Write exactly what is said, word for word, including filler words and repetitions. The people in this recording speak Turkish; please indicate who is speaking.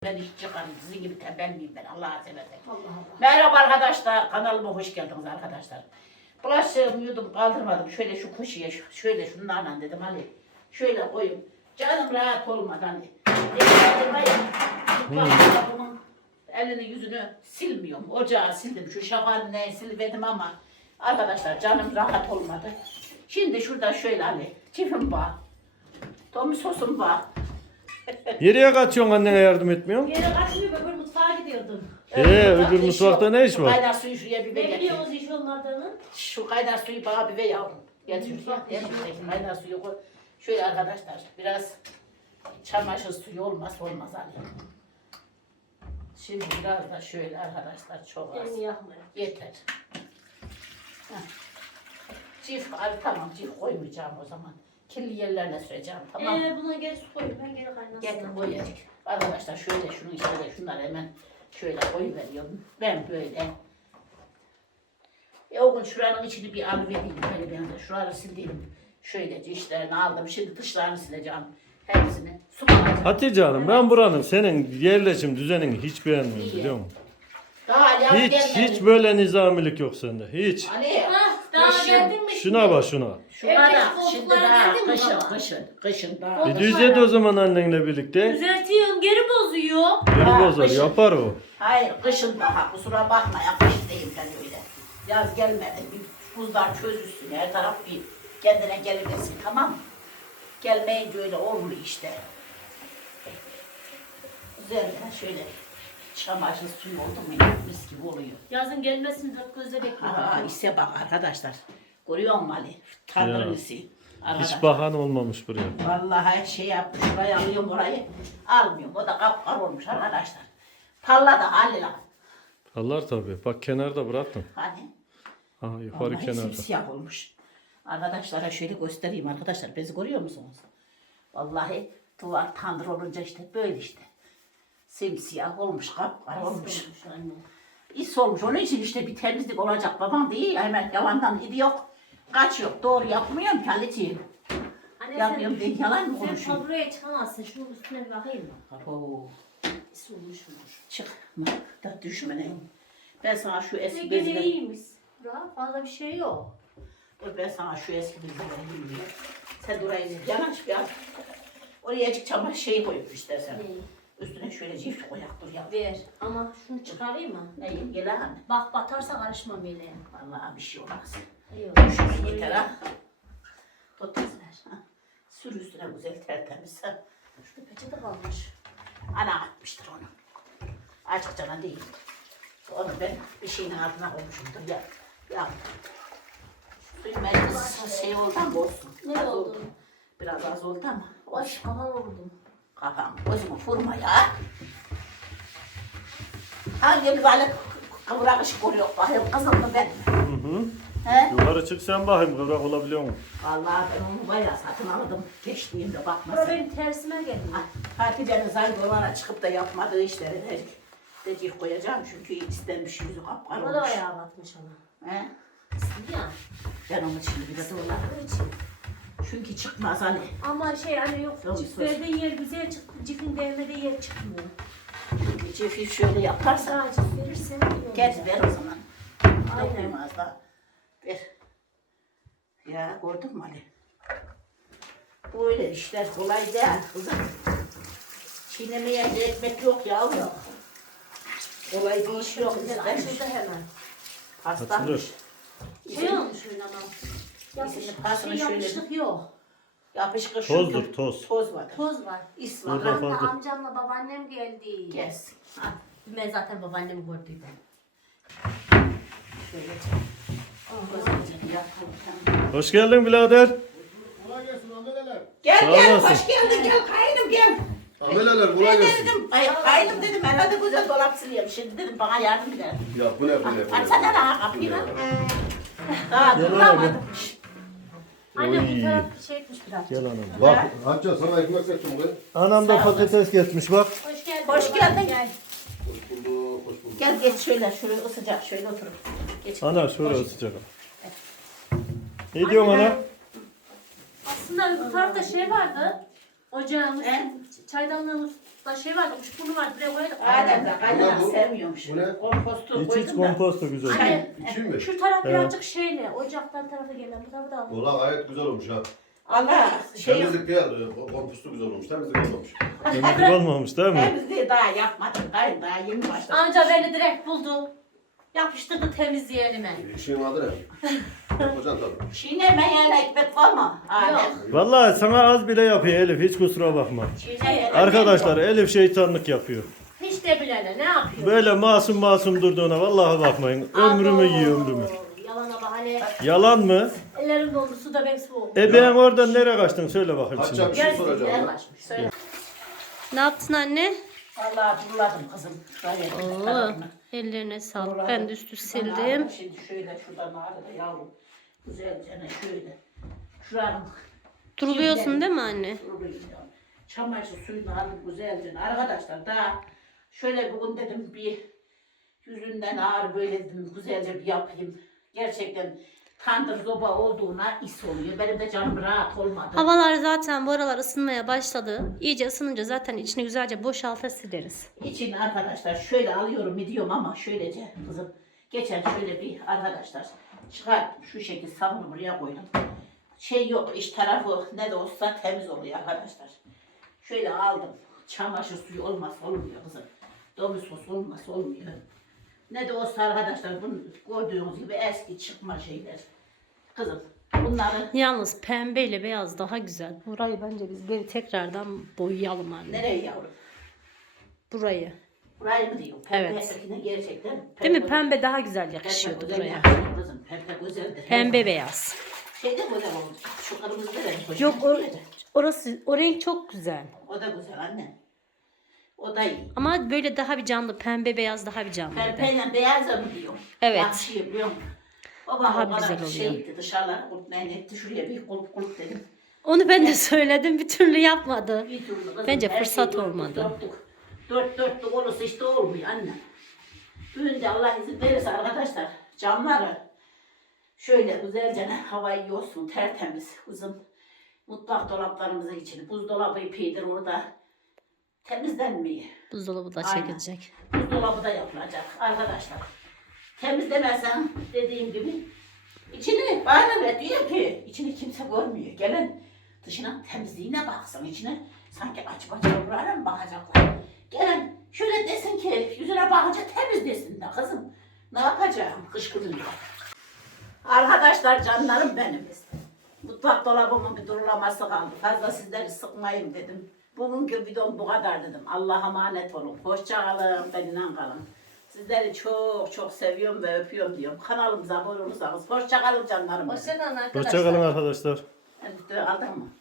Speaker 1: ben iş çıkarım. Sizin gibi tembel miyim ben Allah'a seversen.
Speaker 2: Allah Allah.
Speaker 1: Merhaba arkadaşlar. Kanalıma hoş geldiniz arkadaşlar. Bulaşığımı yudum kaldırmadım. Şöyle şu kuşuya şöyle şunlarla dedim Ali. Şöyle koyayım. Canım rahat olmadan hani. Dedim hayır. Bunun elini yüzünü silmiyorum. Ocağı sildim. Şu şafanı ne silmedim ama arkadaşlar canım rahat olmadı. Şimdi şurada şöyle Ali. Çifim var. Tomi sosum var.
Speaker 3: Nereye kaçıyorsun, annene yardım etmiyorsun?
Speaker 2: Yere kaçmıyor, öbür mutfağa gidiyordum.
Speaker 3: Ee, öbür mutfakta ne iş
Speaker 1: Şu
Speaker 3: var?
Speaker 1: kaynar suyu şuraya bir
Speaker 2: Ne
Speaker 1: ver getir.
Speaker 2: biliyorsunuz iş onlardan?
Speaker 1: Şu kaynar suyu bana bir ver yavrum. Getir şuraya.
Speaker 2: Mutfak
Speaker 1: Getir
Speaker 2: işi.
Speaker 1: şuradaki kaynar suyu koy. Şöyle arkadaşlar biraz çamaşır suyu olmaz olmaz Ali. Şimdi biraz da şöyle arkadaşlar çok az.
Speaker 2: Elini yakmayın.
Speaker 1: Yeter. Heh. Çift abi tamam çift koymayacağım o zaman. Kirli yerlerine süreceğim tamam mı?
Speaker 2: Ee, buna geri su koyun, ben geri kaynasın.
Speaker 1: Getir koyacak. Arkadaşlar şöyle şunu şöyle şunları hemen şöyle koyuveriyorum. Ben böyle. E o gün şuranın içini bir alıvereyim. Böyle ben de şuraları sildim. Şöylece içlerini aldım. Şimdi dışlarını sileceğim. Hepsini. Su alacağım.
Speaker 3: Hatice Hanım, ben buranın senin yerleşim düzenini hiç beğenmiyorum,
Speaker 1: İyi.
Speaker 3: biliyor musun?
Speaker 1: Daha yaz
Speaker 3: Hiç
Speaker 1: gelmedi.
Speaker 3: hiç böyle nizamilik yok sende, hiç.
Speaker 1: Ali.
Speaker 2: Hah, daha
Speaker 1: Kışın.
Speaker 2: geldin mi?
Speaker 3: Şuna bak şuna.
Speaker 1: Şuna da
Speaker 2: Evdeki
Speaker 1: şimdi
Speaker 2: koltuklara
Speaker 1: daha
Speaker 2: geldin mi
Speaker 1: kışın
Speaker 2: baba?
Speaker 1: kışın kışın daha.
Speaker 3: Bir düzelt o zaman annenle birlikte.
Speaker 2: Düzeltiyorum, geri bozuyor.
Speaker 3: Geri
Speaker 1: Ha,
Speaker 3: bozar,
Speaker 1: kışın.
Speaker 3: yapar o.
Speaker 1: Hayır kışın daha kusura bakma ya kıştayım ben öyle. Yaz gelmedi bir buzlar çözülsün her taraf bir kendine geliversin tamam mı? Gelmeyince öyle olmuyor işte. Üzerine şöyle çamaşır suyu oldu mu mis gibi oluyor.
Speaker 2: Yazın gelmesini dört gözle bekliyorum.
Speaker 1: Ha işte bak arkadaşlar. Görüyor musun Ali? Tanrısı.
Speaker 3: Hiç bakan olmamış buraya.
Speaker 1: Vallahi şey yapmış, şurayı alıyorum orayı, almıyorum. O da kapkar olmuş arkadaşlar. Palladı Halil abi.
Speaker 3: Allah tabii. Bak kenarda bıraktım.
Speaker 1: Hani?
Speaker 3: Ha, yukarı
Speaker 1: Vallahi
Speaker 3: kenarda.
Speaker 1: simsiyah olmuş. Arkadaşlara şöyle göstereyim arkadaşlar. Bezi görüyor musunuz? Vallahi duvar tandır olunca işte böyle işte. Simsiyah olmuş, kapkar olmuş.
Speaker 2: Anne.
Speaker 1: İs olmuş. Onun için işte bir temizlik olacak. Babam değil ya hemen yalandan idi yok. Kaç yok. Doğru yapmıyorum ki Haliciyim.
Speaker 2: Anne
Speaker 1: Yapıyorum
Speaker 2: sen,
Speaker 1: ben yalan mı
Speaker 2: sen
Speaker 1: konuşuyorum?
Speaker 2: tabureye çıkamazsın. Şunun üstüne bir bakayım mı?
Speaker 1: Oo.
Speaker 2: Pis olmuşmuş.
Speaker 1: Çıkma da düşmeneyim. Ben sana şu
Speaker 2: Ne
Speaker 1: eski
Speaker 2: gene
Speaker 1: bezleri...
Speaker 2: iyiymiş. Daha fazla bir şey yok.
Speaker 1: Dur ben sana şu eski bezleri vereyim diye. Sen durayım. Yanaş bir az. Oraya azıcık çamaşır şeyi koyup istersen.
Speaker 2: Neyi?
Speaker 1: Üstüne şöyle cift koyak dur ya.
Speaker 2: Ver. Ama şunu çıkarayım mı?
Speaker 1: Neyin gel ha.
Speaker 2: Bak batarsa karışmam bile.
Speaker 1: Vallahi bir şey olmaz.
Speaker 2: Yok.
Speaker 1: Şu yeter ha. Tut kız ver. Ha. Sür üstüne güzel tertemiz. Ha.
Speaker 2: Şurada peçete kalmış.
Speaker 1: Ana atmıştır onu. Açık cana değil. Onu ben bir şeyin altına koymuşumdur ya. Ya. Suyumuz şey oldu ama olsun.
Speaker 2: Ne
Speaker 1: Az
Speaker 2: oldu?
Speaker 1: Biraz az oldu ama
Speaker 2: Ay
Speaker 1: olsun.
Speaker 2: kafama vurdum.
Speaker 1: Kafam gözümü vurma ya. Hangi balık kıvrak ışık oluyor bakayım kızım mı ben mi?
Speaker 3: Hı hı.
Speaker 1: He?
Speaker 3: Yukarı çık sen bakayım, kıvrak olabiliyor mu?
Speaker 1: Vallahi ben onu bayağı satın aldım. Geçtiğimde bakma
Speaker 2: Bura
Speaker 1: sen.
Speaker 2: benim tersime geldi.
Speaker 1: Hatice'nin zayıflarına çıkıp da yapmadığı işleri de decik koyacağım çünkü istenmiş yüzü kapkar
Speaker 2: Buna da
Speaker 1: olmuş.
Speaker 2: ayağa batmış ama.
Speaker 1: He?
Speaker 2: İstedi ya.
Speaker 1: Ben onu şimdi bir de dolarım için. Çünkü çıkmaz hani.
Speaker 2: Ama şey hani yok.
Speaker 1: Yok,
Speaker 2: Çiftlerde yer güzel çıktı. Cifin devmede yer çıkmıyor.
Speaker 1: Çünkü cefi şöyle yaparsa
Speaker 2: Sana cif verirsen iyi olur.
Speaker 1: gel ver o zaman.
Speaker 2: Aynen.
Speaker 1: Dokunmaz da. Ver. Ya gördün mü Ali? Böyle işler kolay değil kızım. Çiğnemeye de ekmek yok yavrum. Kolay bir iş yok.
Speaker 2: Güzel
Speaker 1: istermiş.
Speaker 2: açıldı hemen.
Speaker 1: Hastamış.
Speaker 2: Şey olmuş öyle ama.
Speaker 1: İsmini
Speaker 2: Yapış,
Speaker 1: pasını
Speaker 2: şey
Speaker 1: şöyle-
Speaker 2: yapışlık yok.
Speaker 1: Yapışkı
Speaker 3: Tozdur,
Speaker 1: şudur.
Speaker 3: toz.
Speaker 1: Toz var.
Speaker 2: Toz var.
Speaker 1: İs
Speaker 3: Burada
Speaker 1: var.
Speaker 3: fazla.
Speaker 2: Hatta amcamla babaannem geldi.
Speaker 1: Kes. Ha,
Speaker 2: Ben zaten babaannemi gördüydüm.
Speaker 1: şöyle. Gözümüzü yapalım.
Speaker 3: Hoş geldin birader.
Speaker 4: Kolay gelsin ameleler.
Speaker 1: Gel
Speaker 3: Sağ
Speaker 1: gel
Speaker 3: olasın.
Speaker 1: hoş geldin gel kayınım gel.
Speaker 4: Ameleler kolay
Speaker 1: Ben de
Speaker 4: gelsin.
Speaker 1: dedim ay, kayınım dedim ben hadi güzel dolap sileyim şimdi dedim bana yardım eder.
Speaker 4: Ya bu ne bu ne bu ne?
Speaker 1: Açsana lan kapıyı lan. Daha
Speaker 3: Gel
Speaker 1: duramadım.
Speaker 2: Annem
Speaker 3: Oy.
Speaker 2: bu taraf şey etmiş biraz.
Speaker 3: Gel anam.
Speaker 4: Bak Hacca sana ekmek seçtim be.
Speaker 3: Anam da patates kesmiş bak.
Speaker 2: Hoş geldin.
Speaker 1: Hoş geldin.
Speaker 2: Gel.
Speaker 4: Hoş bulduk, hoş bulduk.
Speaker 1: Gel geç şöyle şöyle ısıcak şöyle otur. Geç.
Speaker 3: Ana şöyle
Speaker 1: Hoş-
Speaker 3: ısıtacak. Ne diyorsun ana?
Speaker 2: Aslında bu tarafta şey vardı. Ocağımız,
Speaker 1: He?
Speaker 2: çaydanlığımız Da şey vardı, kuşburnu vardı. Buraya koyduk.
Speaker 1: Adem de
Speaker 4: Bu ne
Speaker 1: kaynağı
Speaker 4: bu?
Speaker 1: sevmiyormuş.
Speaker 4: Bu ne?
Speaker 1: Kompostu
Speaker 3: İç iç
Speaker 1: koydum da.
Speaker 3: komposto güzel.
Speaker 2: Anne,
Speaker 4: İçin mi?
Speaker 2: şu taraf
Speaker 3: Evet.
Speaker 2: birazcık şeyle, ocaktan tarafa gelen bu tarafı da al.
Speaker 4: Valla gayet güzel olmuş ha.
Speaker 1: Allah şey
Speaker 4: Temizlik değil, e, kompostu güzel olmuş. Temizlik olmamış.
Speaker 3: Temizlik olmamış değil mi?
Speaker 1: temizliği daha yapmadım. Kayın daha yeni başladım.
Speaker 2: Anca beni direkt buldu. Yapıştırdı temizliği elime.
Speaker 4: İşin adı ne? Yapacaksın tabii.
Speaker 1: Çiğnemeyen ekmek var mı? Adem.
Speaker 3: Vallahi sana az bile yapıyor Elif, hiç kusura bakma.
Speaker 1: Çiğnemeyen
Speaker 3: Arkadaşlar Elif şeytanlık yapıyor.
Speaker 2: Hiç de bilene ne yapıyor?
Speaker 3: Böyle masum masum durduğuna vallahi bakmayın. Ömrümü
Speaker 2: Abo,
Speaker 3: yiyor ömrümü.
Speaker 2: Yalana bak hani
Speaker 3: Yalan mı?
Speaker 2: ellerim doldu suda ben su oldu.
Speaker 3: E ben oradan nereye kaçtın söyle bakayım
Speaker 4: Hatice
Speaker 3: şimdi.
Speaker 4: bir şey
Speaker 1: Gerçekten
Speaker 4: soracağım.
Speaker 1: yer
Speaker 4: lan.
Speaker 1: başmış. Söyle.
Speaker 2: Ne yaptın anne?
Speaker 1: Vallahi duruladım kızım. Gayet
Speaker 2: Oo,
Speaker 1: tarafını.
Speaker 2: ellerine sağlık.
Speaker 1: Duruladım.
Speaker 2: Ben de üstü
Speaker 1: Şuradan
Speaker 2: sildim.
Speaker 1: ağrıda, Şimdi şöyle şuradan ağrıda yavrum. Güzelce ne şöyle. Şuranın
Speaker 2: Duruluyorsun değil mi anne?
Speaker 1: duruluyum. Çamaşır suyunu aldım güzelce. Arkadaşlar daha şöyle bugün dedim bir yüzünden ağır böyle dedim güzelce bir yapayım. Gerçekten tandır zoba olduğuna is oluyor. Benim de canım rahat olmadı.
Speaker 2: Havalar zaten bu aralar ısınmaya başladı. İyice ısınınca zaten içini güzelce boşaltır sileriz.
Speaker 1: İçin arkadaşlar şöyle alıyorum gidiyorum ama şöylece kızım. Geçen şöyle bir arkadaşlar çıkarttım şu şekilde sabunu buraya koydum. Şey yok iç tarafı ne de olsa temiz oluyor arkadaşlar. Şöyle aldım. Çamaşır suyu olmazsa olmuyor kızım. Domates sosu olmazsa olmuyor. Ne de olsa arkadaşlar bunu gördüğünüz gibi eski çıkma şeyler. Kızım bunları
Speaker 2: Yalnız pembe ile beyaz daha güzel. Burayı bence biz bir tekrardan boyayalım anne.
Speaker 1: nereye yavrum?
Speaker 2: Burayı.
Speaker 1: Burayı mı diyor?
Speaker 2: Evet.
Speaker 1: Pembe gerçekten.
Speaker 2: Değil mi? Pembe daha güzel yakışıyordu
Speaker 1: güzel
Speaker 2: buraya.
Speaker 1: yakışıyor kızım. Pembe güzeldir.
Speaker 2: Pembe beyaz.
Speaker 1: Şey de güzel oldu. Şu kırmızı da renk hoşuma
Speaker 2: Yok o,
Speaker 1: gidiyor.
Speaker 2: orası o renk çok güzel.
Speaker 1: O da güzel anne. O da iyi.
Speaker 2: Ama böyle daha bir canlı pembe beyaz daha bir canlı. bir de.
Speaker 1: Pembeyle beyaza mı diyor?
Speaker 2: Evet.
Speaker 1: Yakışıyor biliyor musun? Baba
Speaker 2: Daha
Speaker 1: o kadar
Speaker 2: güzel oluyor.
Speaker 1: şeydi dışarılara kulüplerini etti. Şuraya bir kulüp kulüp dedim.
Speaker 2: Onu ben de söyledim bir türlü yapmadı.
Speaker 1: Bir türlü kızım,
Speaker 2: Bence
Speaker 1: her
Speaker 2: fırsat
Speaker 1: şey dört
Speaker 2: olmadı.
Speaker 1: dörtlük. Dört dörtlük olursa işte olmuyor anne. Düğünde Allah izin verirse arkadaşlar camları şöyle güzelce hava iyi olsun tertemiz kızım. Mutfak dolaplarımızın içini buzdolabı ipidir orada temizlenmiyor.
Speaker 2: Buzdolabı da
Speaker 1: Aynen.
Speaker 2: çekilecek.
Speaker 1: Buzdolabı da yapılacak arkadaşlar. Temizlemezsen dediğim gibi içini bana ne diyor ki içini kimse görmüyor. Gelin dışına temizliğine baksın içine sanki aç bacağı buraya mı bakacaklar. Gelin şöyle desin ki yüzüne bakınca temiz desin de kızım. Ne yapacağım kış gününde. Arkadaşlar canlarım benim. Mutfak dolabımın bir durulaması kaldı. Fazla sizleri sıkmayayım dedim. Bugünkü videom bu kadar dedim. Allah'a emanet olun. Hoşça kalın. Benimle kalın. Sizleri çok çok seviyorum ve öpüyorum diyorum. Kanalımıza abone olursanız. Hoşça kalın canlarım.
Speaker 2: Hoşçakalın arkadaşlar.
Speaker 3: Hoşçakalın arkadaşlar.
Speaker 1: Hadi aldın mı?